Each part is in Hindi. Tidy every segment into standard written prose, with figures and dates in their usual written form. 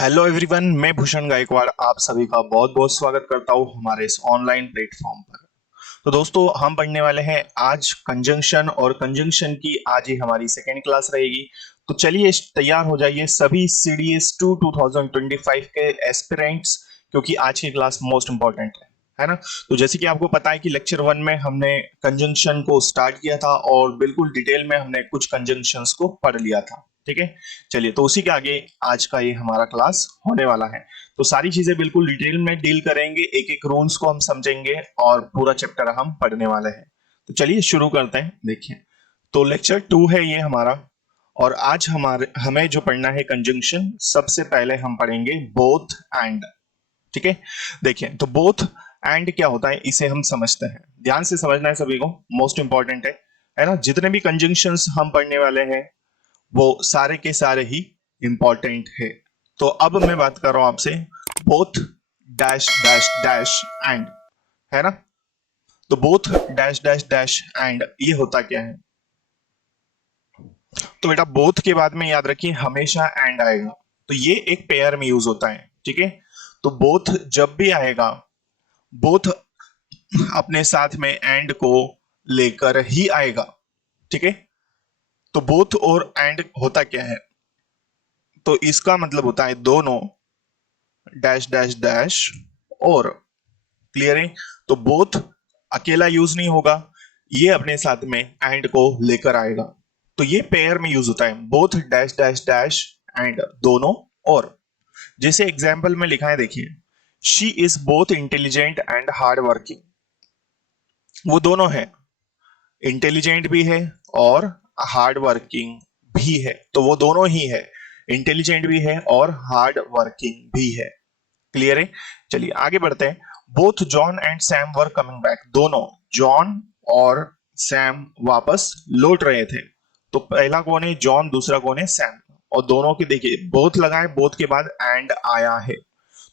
हेलो एवरीवन, मैं भूषण गायकवाड़ आप सभी का बहुत बहुत स्वागत करता हूं हमारे इस ऑनलाइन प्लेटफॉर्म पर। तो दोस्तों, हम पढ़ने वाले हैं आज कंजंक्शन, और कंजंक्शन की आज ही हमारी सेकेंड क्लास रहेगी। तो चलिए तैयार हो जाइए सभी CDS 2 2025 के एस्पिरेंट्स, क्योंकि आज की क्लास मोस्ट इंपॉर्टेंट है ना। तो जैसे कि आपको पता है कि लेक्चर 1 में हमने कंजंक्शन को स्टार्ट किया था और बिल्कुल डिटेल में हमने कुछ कंजंक्शंस को पढ़ लिया था। ठीक है, चलिए तो उसी के आगे आज का ये हमारा क्लास होने वाला है। तो सारी चीजें बिल्कुल डिटेल में डील करेंगे, एक एक रूल्स को हम समझेंगे और पूरा चैप्टर हम पढ़ने वाले हैं। तो चलिए शुरू करते हैं। देखिए, तो लेक्चर 2 है ये हमारा, और आज हमें जो पढ़ना है कंजंक्शन, सबसे पहले हम पढ़ेंगे बोथ एंड। ठीक है, देखिए तो बोथ एंड क्या होता है इसे हम समझते हैं। ध्यान से समझना है सभी को, मोस्ट इंपॉर्टेंट है ना। जितने भी कंजंक्शंस हम पढ़ने वाले हैं वो सारे के सारे ही इंपॉर्टेंट है। तो अब मैं बात कर रहा हूं आपसे both dash dash dash and, है ना। तो both dash dash dash and ये होता क्या है? तो बेटा बोथ के बाद में याद रखिए हमेशा एंड आएगा। तो ये एक पेयर में यूज होता है। ठीक है, तो बोथ जब भी आएगा, बोथ अपने साथ में एंड को लेकर ही आएगा। ठीक है, तो बोथ और एंड होता क्या है? तो इसका मतलब होता है दोनों डैश डैश डैश और। क्लियर है? तो बोथ अकेला यूज नहीं होगा, ये अपने साथ में एंड को लेकर आएगा। तो ये पेयर में यूज होता है, both dash dash dash and, दोनों और। जैसे एग्जाम्पल में लिखा है, देखिए, she is both intelligent and hard working. वो दोनों है, इंटेलिजेंट भी है और हार्ड वर्किंग भी है। तो वो दोनों ही है, इंटेलिजेंट भी है और हार्ड वर्किंग भी है। क्लियर है? चलिए आगे बढ़ते हैं। Both John and Sam were coming back. दोनों जॉन और सैम वापस लौट रहे थे। तो पहला कौन है? जॉन। दूसरा कौन है? सैम। और दोनों की देखिए बोथ लगा है, बोथ के बाद एंड आया है।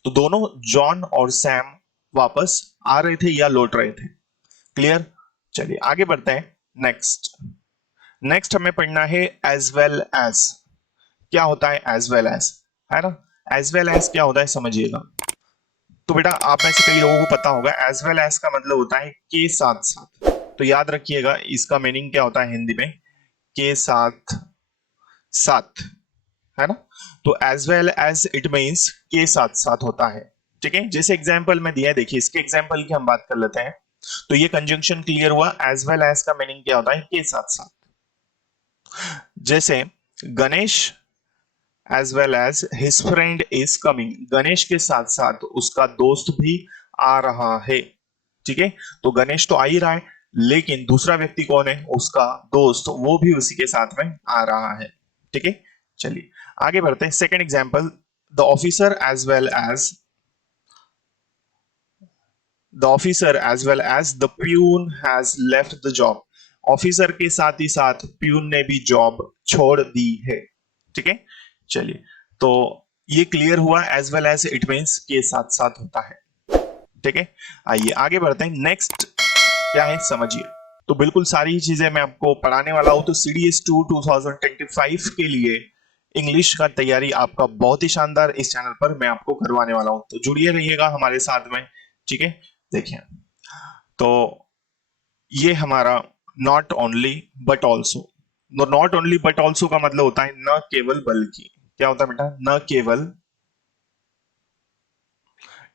तो दोनों जॉन और सैम वापस आ रहे थे या लौट रहे थे। क्लियर? चलिए आगे बढ़ते हैं। नेक्स्ट नेक्स्ट हमें पढ़ना है एज वेल एज। क्या होता है एज वेल एज? है ना, एज वेल एज क्या होता है समझिएगा। तो बेटा आप में से कई लोगों को पता होगा, एज वेल एज का मतलब होता है के साथ साथ। तो याद रखिएगा इसका मीनिंग क्या होता है हिंदी में, के साथ साथ, है ना। तो as well as it means के साथ साथ होता है। ठीक है, जैसे एग्जाम्पल में दिया है, देखिए इसके एग्जाम्पल की हम बात कर लेते हैं। तो ये कंजंक्शन क्लियर हुआ, एज वेल एज का मीनिंग क्या होता है? के साथ साथ। जैसे Ganesh as well as his friend is coming. Ganesh के साथ साथ उसका दोस्त भी आ रहा है। ठीक है, तो गणेश तो आ ही रहा है, लेकिन दूसरा व्यक्ति कौन है? उसका दोस्त, वो भी उसी के साथ में आ रहा है। ठीक है, चलिए आगे बढ़ते हैं। Second example, the officer as well as the officer as well as the peon has left the job. Officer के साथ ही साथ प्यून ने भी जॉब छोड़ दी है। ठीक है, चलिए तो ये क्लियर हुआ, as well as it means के साथ साथ होता है। ठीक है, आइए आगे बढ़ते हैं। नेक्स्ट क्या है समझिए। तो बिल्कुल सारी चीजें मैं आपको पढ़ाने वाला हूं। तो CDS 2 2025 के लिए इंग्लिश का तैयारी आपका बहुत ही शानदार इस चैनल पर मैं आपको करवाने वाला हूं, तो जुड़िए रहिएगा हमारे साथ में। ठीक है, देखिए तो ये हमारा not only but also. Not only but also का मतलब होता है न केवल बल्कि। क्या होता है बेटा? न केवल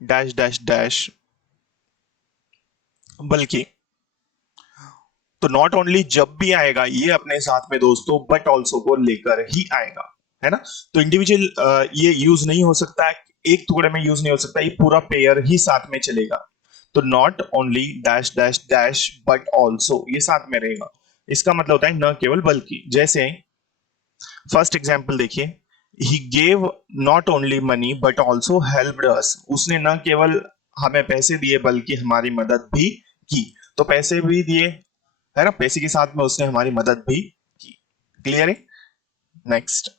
डैश डैश डैश बल्कि। तो नॉट ओनली जब भी आएगा ये अपने साथ में दोस्तों बट ऑल्सो को लेकर ही आएगा, है ना। तो इंडिविजुअल ये यूज नहीं हो सकता है, एक टुकड़े में यूज नहीं हो सकता, ये पूरा पेयर ही साथ में चलेगा। तो not only dash dash dash but also ये साथ में रहेगा। इसका मतलब होता है न केवल बल्कि। जैसे फर्स्ट एग्जाम्पल देखिए, he gave not only money but also helped अस। उसने न केवल हमें पैसे दिए बल्कि हमारी मदद भी की। तो पैसे भी दिए, है ना, पैसे के साथ में उसने हमारी मदद भी की। क्लियर है? Next,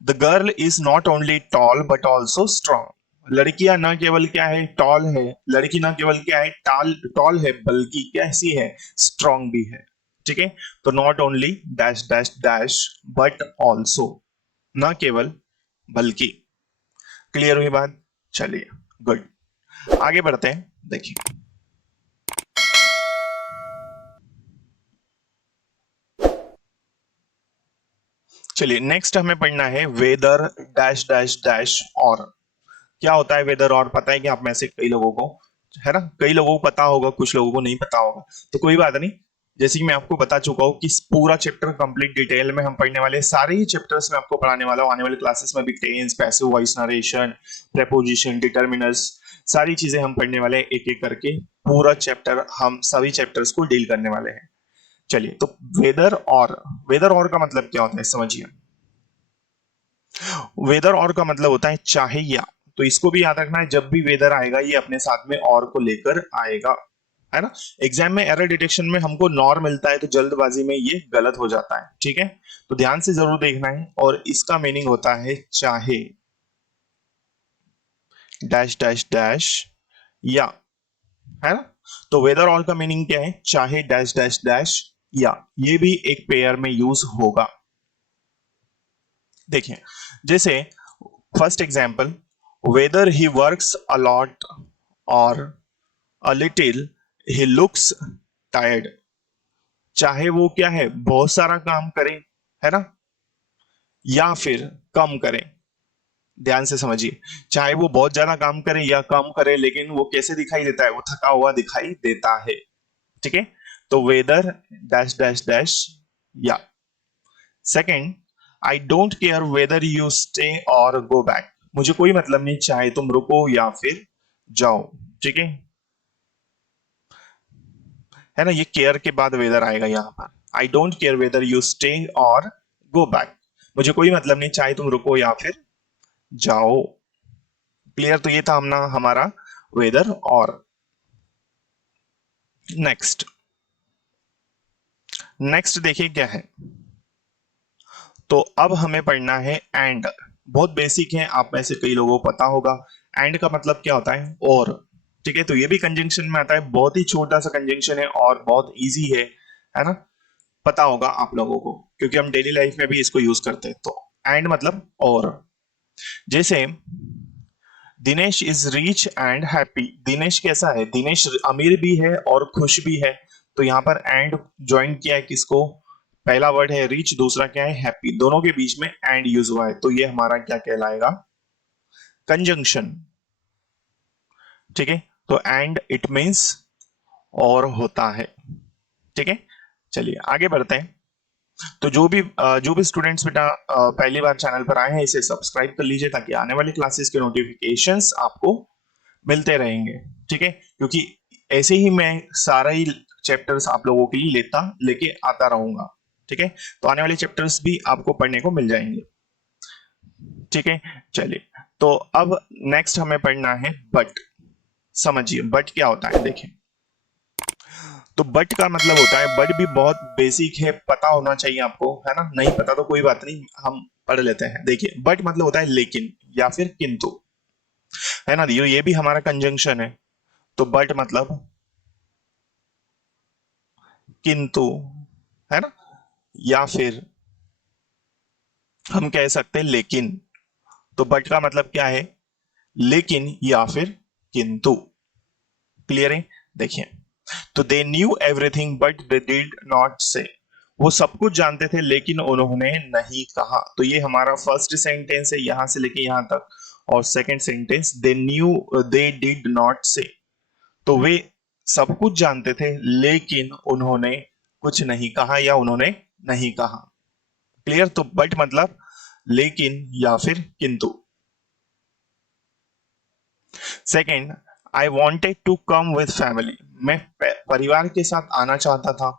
the girl is not only tall but also strong. लड़कियां न केवल क्या है? टॉल है। लड़की न केवल क्या है? टॉल टॉल है, बल्कि कैसी है? स्ट्रॉन्ग भी है। ठीक है, तो not only dash dash dash but also, न केवल बल्कि। क्लियर हुई बात? चलिए गुड, आगे बढ़ते हैं। देखिए चलिए नेक्स्ट हमें पढ़ना है वेदर डैश डैश डैश और। क्या होता है वेदर और? पता है कि आप में से कई लोगों को, है ना, कई लोगों को पता होगा, कुछ लोगों को नहीं पता होगा, तो कोई बात नहीं। जैसे कि मैं आपको बता चुका हूँ कि पूरा चैप्टर कंप्लीट डिटेल में हम पढ़ने वाले, सारे ही चैप्टर्स में आपको पढ़ाने वाला हूँ आने वाले क्लासेस में भी। Tense, passive voice narration, preposition, determiners, सारी चीजें हम पढ़ने वाले हैं एक एक करके। पूरा चैप्टर हम सभी चैप्टर्स को डील करने वाले हैं। चलिए तो वेदर और, वेदर और का मतलब क्या होता है समझिए। वेदर और का मतलब होता है चाहे या। तो इसको भी याद रखना है, जब भी वेदर आएगा ये अपने साथ में और को लेकर आएगा, है ना। एग्जाम में एरर डिटेक्शन में हमको नॉर मिलता है तो जल्दबाजी में ये गलत हो जाता है, ठीक है। तो ध्यान से जरूर देखना है। और इसका मीनिंग होता है चाहे डैश डैश डैश या, है ना। तो वेदर ऑल का मीनिंग क्या है? चाहे डैश डैश डैश या। ये भी एक पेयर में यूज होगा। देखिए जैसे first example, whether he works a lot और a little he looks tired. चाहे वो क्या है, बहुत सारा काम करे, है ना, या फिर कम करे। ध्यान से समझिए, चाहे वो बहुत ज्यादा काम करे या कम करे, लेकिन वो कैसे दिखाई देता है? वो थका हुआ दिखाई देता है, ठीक है। तो वेदर डैश डैश डैश या। Second, I don't care whether you stay और गो बैक। मुझे कोई मतलब नहीं चाहे तुम रुको या फिर जाओ, ठीक है। है ना, ये केयर के बाद वेदर आएगा यहाँ पर। I don't care whether you stay और गो बैक। मुझे कोई मतलब नहीं चाहे तुम रुको या फिर जाओ। क्लियर? तो ये था हमना हमारा वेदर और। नेक्स्ट, नेक्स्ट देखिए क्या है। तो अब हमें पढ़ना है एंड। बहुत बेसिक है, आप में से कई लोगों को पता होगा। एंड का मतलब क्या होता है? और, ठीक है। तो ये भी कंजंक्शन में आता है, बहुत ही छोटा सा कंजंक्शन है और बहुत इजी है ना। पता होगा आप लोगों को क्योंकि हम डेली लाइफ में भी इसको यूज करते हैं। तो एंड मतलब और। जैसे Dinesh is rich and happy. Dinesh कैसा है? दिनेश अमीर भी है और खुश भी है। तो यहां पर एंड ज्वाइन किया है किसको? पहला वर्ड है रिच, दूसरा क्या है? हैप्पी। दोनों के बीच में एंड यूज हुआ है, तो ये हमारा क्या कहलाएगा? कंजंक्शन, ठीक है। तो एंड इट मींस और होता है, ठीक है। चलिए आगे बढ़ते हैं। तो जो भी स्टूडेंट्स बेटा पहली बार चैनल पर आए हैं, इसे सब्सक्राइब कर लीजिए ताकि आने वाली क्लासेस के नोटिफिकेशंस आपको मिलते रहेंगे, ठीक है। क्योंकि ऐसे ही मैं सारा ही चैप्टर्स आप लोगों के लिए लेके आता रहूंगा, ठीक है। तो आने वाले चैप्टर्स भी आपको पढ़ने को मिल जाएंगे, ठीक है। चलिए तो अब नेक्स्ट हमें पढ़ना है बट। समझिए बट क्या होता है। देखिए तो बट का मतलब होता है, बट भी बहुत बेसिक है, पता होना चाहिए आपको, है ना। नहीं पता तो कोई बात नहीं, हम पढ़ लेते हैं। देखिए बट मतलब होता है लेकिन या फिर किंतु, है ना। ये भी हमारा कंजंक्शन है। तो बट मतलब किंतु, है ना। या फिर हम कह सकते हैं लेकिन। तो बट का मतलब क्या है? लेकिन या फिर किंतु। क्लियर है? देखिए तो they knew everything but they did not से। वो सब कुछ जानते थे लेकिन उन्होंने नहीं कहा। तो ये हमारा फर्स्ट सेंटेंस है, यहां से लेके यहां तक। और second sentence, they knew they did not से। तो वे सब कुछ जानते थे लेकिन उन्होंने कुछ नहीं कहा या उन्होंने नहीं कहा। क्लियर? तो बट मतलब लेकिन या फिर किंतु। Second, I wanted to come with family. मैं परिवार के साथ आना चाहता था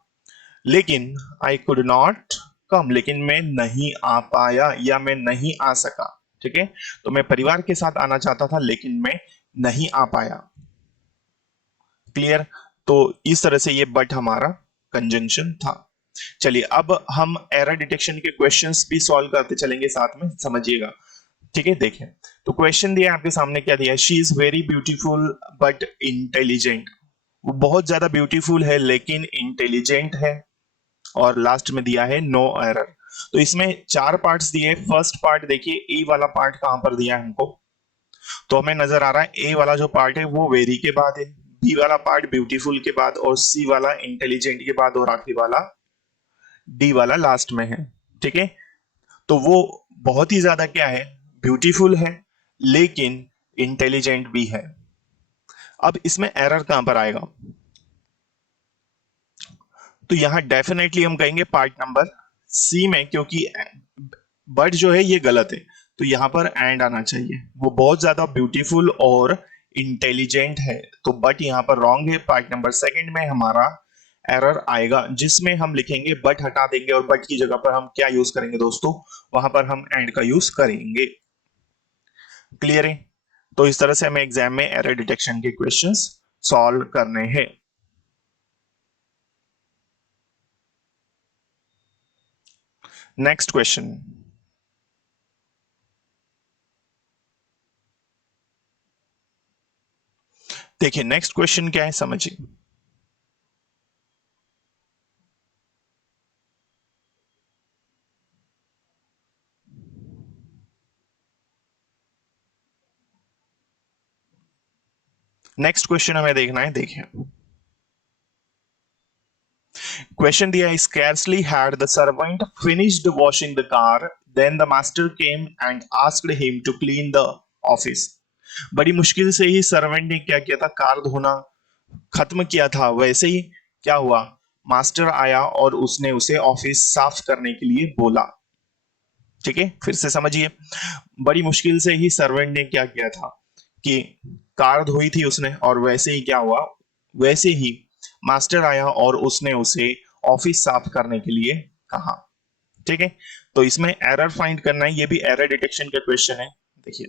लेकिन आई कुड नॉट कम, लेकिन मैं नहीं आ पाया या मैं नहीं आ सका, ठीक है। तो मैं परिवार के साथ आना चाहता था लेकिन मैं नहीं आ पाया। क्लियर? तो इस तरह से ये बट हमारा कंजंक्शन था। चलिए अब हम एरर डिटेक्शन के क्वेश्चंस भी सॉल्व करते चलेंगे साथ में, समझिएगा, ठीक है। देखें तो क्वेश्चन दिया है आपके सामने, क्या दिया है? She is very beautiful but intelligent. वो बहुत ज्यादा ब्यूटीफुल है लेकिन इंटेलिजेंट है। और लास्ट में दिया है नो एरर। तो इसमें चार पार्ट्स दिए। फर्स्ट पार्ट देखिए, ए वाला पार्ट कहां पर दिया है हमको? तो हमें नजर आ रहा है ए वाला जो पार्ट है वो वेरी के बाद है, बी वाला पार्ट ब्यूटीफुल के बाद, और सी वाला इंटेलिजेंट के बाद, और आखिरी वाला डी वाला लास्ट में है। ठीक है, तो वो बहुत ही ज्यादा क्या है, ब्यूटीफुल है, लेकिन इंटेलिजेंट भी है। अब इसमें एरर कहां पर आएगा, तो यहां डेफिनेटली हम कहेंगे पार्ट नंबर सी में, क्योंकि बट जो है ये गलत है, तो यहां पर एंड आना चाहिए। वो बहुत ज्यादा ब्यूटीफुल और इंटेलिजेंट है, तो बट यहां पर रॉन्ग है। पार्ट नंबर सेकंड में हमारा एरर आएगा, जिसमें हम लिखेंगे बट हटा देंगे, और बट की जगह पर हम क्या यूज करेंगे दोस्तों, वहां पर हम एंड का यूज करेंगे। क्लियर है? तो इस तरह से हमें एग्जाम में एरर डिटेक्शन के क्वेश्चंस सॉल्व करने हैं। नेक्स्ट क्वेश्चन, देखिए नेक्स्ट क्वेश्चन क्या है, समझिए। नेक्स्ट क्वेश्चन हमें देखना है, देखिए क्वेश्चन दिया है, scarcely had the servant finished washing the car then the master came and asked him to clean the office। बड़ी मुश्किल से ही सर्वेंट ने क्या किया था, कार धोना खत्म किया था, वैसे ही क्या हुआ, मास्टर आया और उसने उसे ऑफिस साफ करने के लिए बोला। ठीक है, फिर से समझिए, बड़ी मुश्किल से ही सर्वेंट ने क्या किया था कि कार धोई थी उसने, और वैसे ही क्या हुआ, वैसे ही मास्टर आया और उसने उसे ऑफिस साफ करने के लिए कहा। ठीक है, तो इसमें एरर फाइंड करना है, ये भी एरर डिटेक्शन का क्वेश्चन है। देखिए,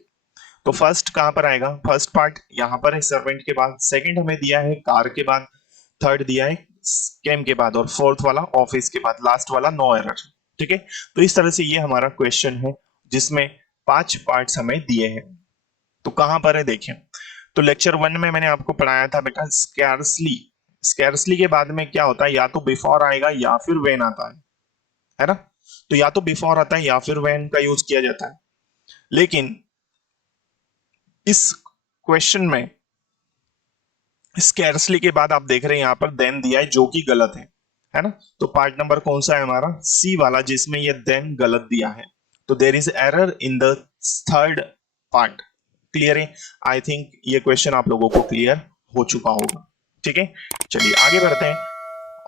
तो फर्स्ट कहां पर आएगा, फर्स्ट पार्ट यहां पर है सर्वेंट के बाद, सेकंड हमें दिया है कार के बाद, थर्ड दिया है केम के बाद, और फोर्थ वाला ऑफिस के बाद, लास्ट वाला नो एरर। ठीक है, तो इस तरह से ये हमारा क्वेश्चन है, जिसमें 5 पार्ट्स हमें दिए हैं। तो कहां पर है, देखिए, तो लेक्चर 1 में मैंने आपको पढ़ाया था बेटा, स्कैर्सली, स्कैर्सली के बाद में क्या होता है, या तो बिफोर आएगा या फिर व्हेन आता है ना। तो या तो बिफोर आता है या फिर व्हेन का यूज किया जाता है, लेकिन इस क्वेश्चन में स्कैर्सली के बाद आप देख रहे हैं यहां पर देन दिया है, जो कि गलत है ना। तो पार्ट नंबर कौन सा है हमारा, सी वाला, जिसमें ये देन गलत दिया है। तो there is error in the third part. Clear है? आई थिंक ये क्वेश्चन आप लोगों को क्लियर हो चुका होगा। ठीक है, चलिए आगे बढ़ते हैं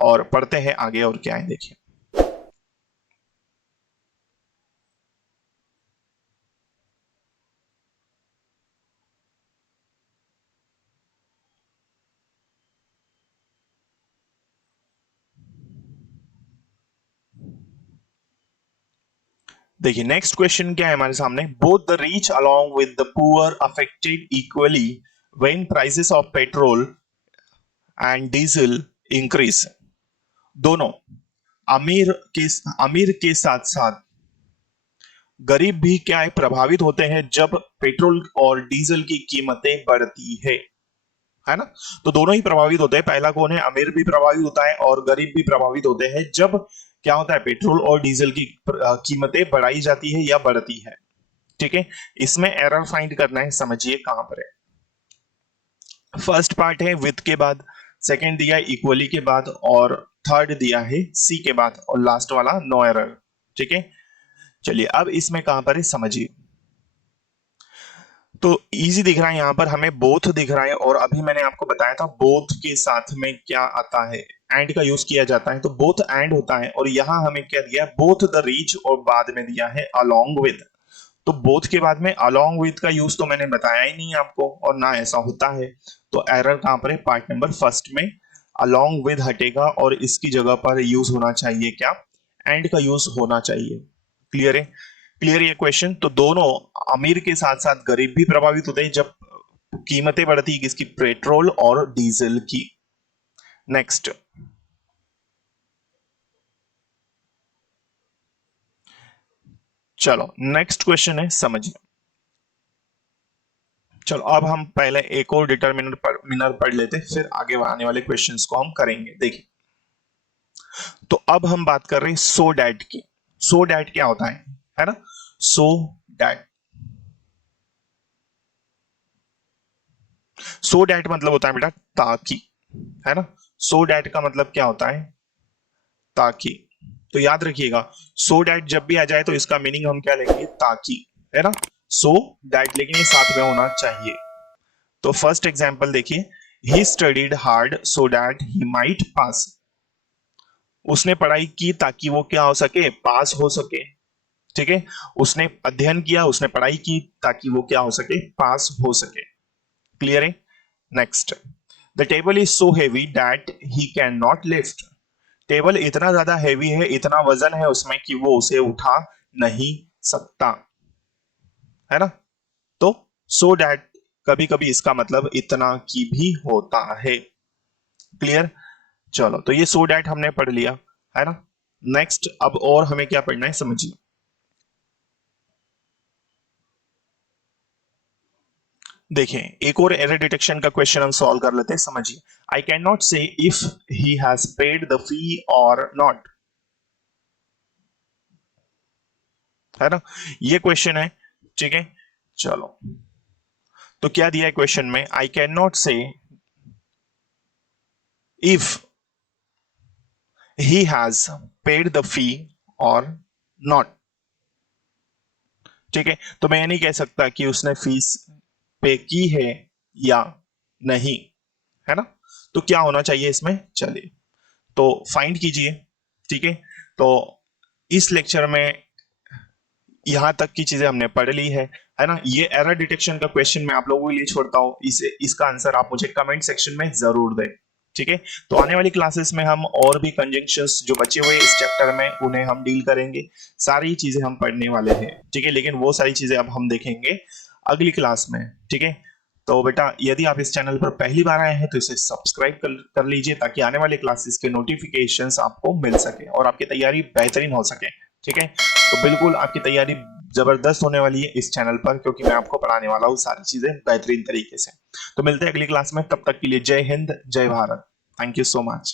और पढ़ते हैं आगे और क्या है, देखिए। देखिए नेक्स्ट क्वेश्चन क्या है हमारे सामने, both the rich along with the poor affected equally when prices of petrol and diesel increase. दोनों, अमीर के अमीर के साथ साथ गरीब भी क्या है, प्रभावित होते हैं जब पेट्रोल और डीजल की कीमतें बढ़ती है ना। तो दोनों ही प्रभावित होते हैं, पहला कौन है, अमीर भी प्रभावित होता है और गरीब भी प्रभावित होते हैं जब क्या होता है, पेट्रोल और डीजल की कीमतें बढ़ाई जाती है या बढ़ती है। ठीक है, इसमें एरर फाइंड करना है, समझिए कहां पर है। फर्स्ट पार्ट है विथ के बाद, सेकंड दिया है इक्वली के बाद, और थर्ड दिया है सी के बाद, और लास्ट वाला नो एरर। ठीक है, चलिए अब इसमें कहां पर है, समझिए। तो इजी दिख रहा है, यहां पर हमें बोथ दिख रहा है, और अभी मैंने आपको बताया था बोथ के साथ में क्या आता है, एंड का यूज किया जाता है, तो बोथ एंड होता है। और यहां हमें क्या दिया है, बोथ द रीच, और बाद में दिया है अलोंग विद। तो बोथ के बाद में अलोंग विद का यूज तो मैंने बताया ही नहीं आपको, और ना ऐसा होता है। तो एरर कहां पर है, पार्ट नंबर फर्स्ट में अलोंग विद हटेगा, और इसकी जगह पर यूज होना चाहिए क्या, एंड का यूज होना चाहिए। क्लियर है? क्लियर ये क्वेश्चन। तो दोनों, अमीर के साथ साथ गरीब भी प्रभावित होते हैं जब कीमतें बढ़ती है किसकी, पेट्रोल और डीजल की। नेक्स्ट, चलो नेक्स्ट क्वेश्चन है, समझिए। चलो अब हम पहले एक और डिटर्मिनर पढ़ लेते हैं, फिर आगे आने वाले क्वेश्चंस को हम करेंगे। देखिए, तो अब हम बात कर रहे हैं सो डैट की। सो डैट क्या होता है ना, सो डैट, सो डैट मतलब होता है बेटा ताकि, है ना। सो डैट का मतलब क्या होता है, ताकि। तो याद रखिएगा, सो डैट जब भी आ जाए तो इसका मीनिंग हम क्या लेंगे, ताकि, है ना। सो डैट, लेकिन ये साथ में होना चाहिए। तो फर्स्ट एग्जांपल देखिए, he studied hard so that he might pass. उसने पढ़ाई की ताकि वो क्या हो सके, पास हो सके। ठीक है, उसने अध्ययन किया, उसने पढ़ाई की ताकि वो क्या हो सके, पास हो सके। क्लियर है। Next, the table is so heavy that he can not lift. Table इतना ज्यादा हैवी है, इतना वजन है उसमें कि वो उसे उठा नहीं सकता, है ना। तो सो डैट कभी कभी इसका मतलब इतना की भी होता है। क्लियर। चलो, तो ये सो डैट हमने पढ़ लिया, है ना। नेक्स्ट, अब और हमें क्या पढ़ना है समझिए। देखें, एक और एरर डिटेक्शन का क्वेश्चन हम सॉल्व कर लेते हैं, समझिए। आई कैन नॉट से if he has paid the fee और नॉट, है ना। ये क्वेश्चन है, ठीक है। चलो, तो क्या दिया है क्वेश्चन में, आई कैन नॉट से if he has paid the fee और नॉट। ठीक है, तो मैं ये नहीं कह सकता कि उसने फीस पे की है या नहीं, है ना। तो क्या होना चाहिए इसमें, चलिए तो फाइंड कीजिए। ठीक है, तो इस लेक्चर में यहां तक की चीजें हमने पढ़ ली है ना। ये एरर डिटेक्शन का क्वेश्चन मैं आप लोगों के लिए छोड़ता हूं, इसे इसका आंसर आप मुझे कमेंट सेक्शन में जरूर दें। ठीक है, तो आने वाली क्लासेस में हम और भी कंजंक्शंस जो बचे हुए इस चैप्टर में उन्हें हम डील करेंगे, सारी चीजें हम पढ़ने वाले हैं। ठीक है, लेकिन वो सारी चीजें अब हम देखेंगे अगली क्लास में। ठीक है, तो बेटा यदि आप इस चैनल पर पहली बार आए हैं तो इसे सब्सक्राइब कर लीजिए, ताकि आने वाले क्लासेस के नोटिफिकेशंस आपको मिल सके और आपकी तैयारी बेहतरीन हो सके। ठीक है, तो बिल्कुल आपकी तैयारी जबरदस्त होने वाली है इस चैनल पर, क्योंकि मैं आपको पढ़ाने वाला हूँ सारी चीजें बेहतरीन तरीके से। तो मिलते हैं अगली क्लास में, तब तक के लिए जय हिंद, जय Bharat. Thank you so much.